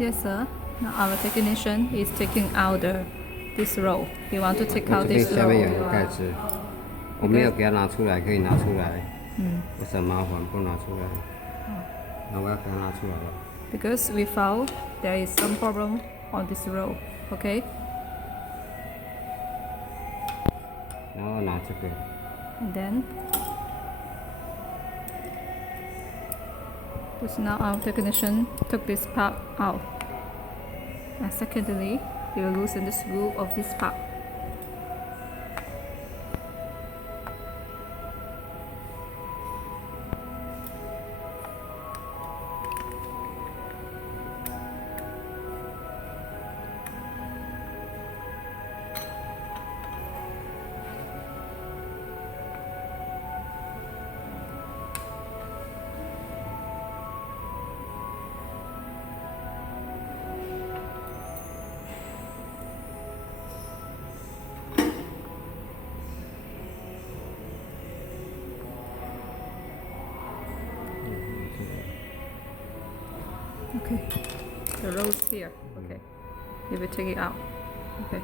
Dear sir, now our technician is taking out this roll. He want to take out 这边 this 下面有 roll. 个盖子，我没有给它拿出来，可以拿出来。有什么麻烦不拿出来？那我要给它拿出来了。 Because we found there is some problem on this roll. Okay? 然后拿这个， And then this now our technician took this part out. And secondly, he will loosen the screw of this part. Okay, the roll is here. Okay, you will take it out. Okay.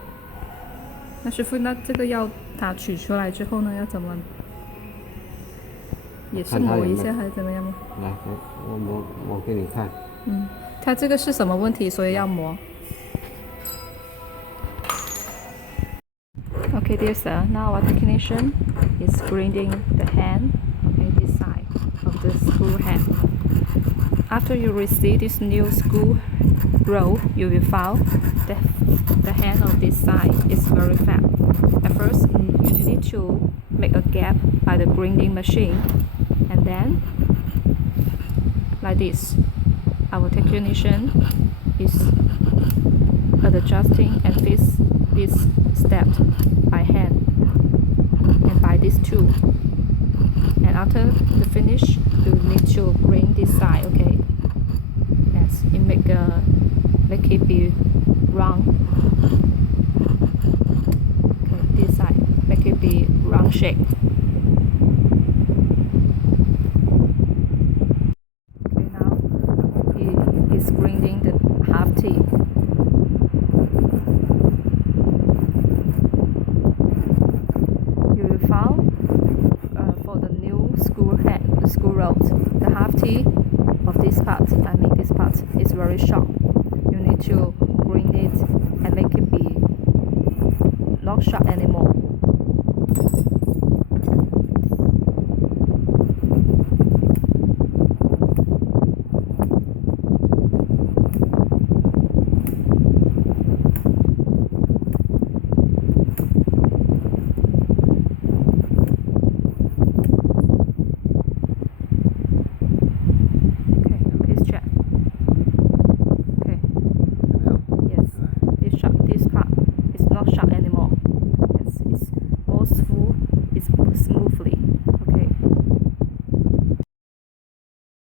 那师傅，那这个要它取出来之后呢，要怎么？也是磨一下还是怎么样吗？来，我给你看。它这个是什么问题？所以要磨。Okay, dear sir. Now our technician is grinding the hand. Okay, this side of the screw head. After you receive this new screw roll, you will find the hand of this side is very fat. At first, you need to make a gap by the grinding machine, and then like this. Our technician is adjusting and fix this step by hand and by this tool. And after the finish, you need to bring this side. Okay, yes, it make it be round. Okay, this side make it be round shape. Okay, now he is grinding the half T. You will find for the new screw roll, the half T of this part, this part is very sharp. You need to grind it and make it be not sharp anymore.